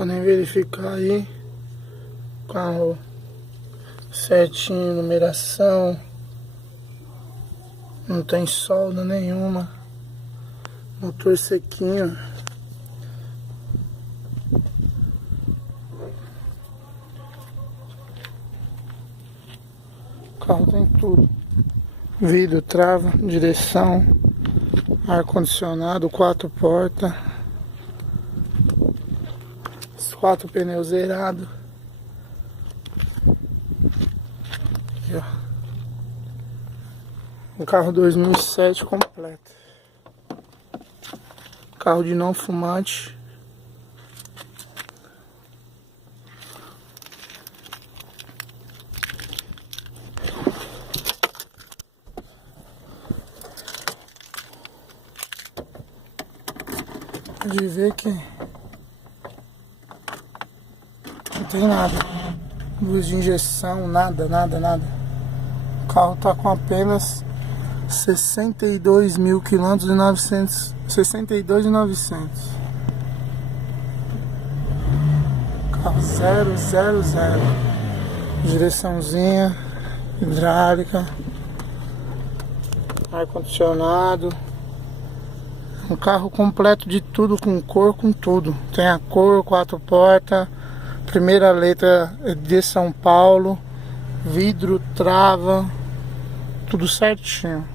Podem verificar aí. Carro certinho, numeração. Não tem solda nenhuma. Motor sequinho. O carro tem tudo. Vidro, trava, direção, ar-condicionado, 4 portas. Os 4 pneus zerados. Aqui, ó. Um carro 2007 completo. Carro de não fumante. Pode ver que não tem nada. Luz de injeção, nada. O carro tá com apenas 62 mil quilômetros e 900. 62.900. Carro 000. Direçãozinha hidráulica, ar-condicionado. Um carro completo de tudo, com cor, com tudo. Tem a cor, 4 portas, primeira letra de São Paulo, vidro, trava, tudo certinho.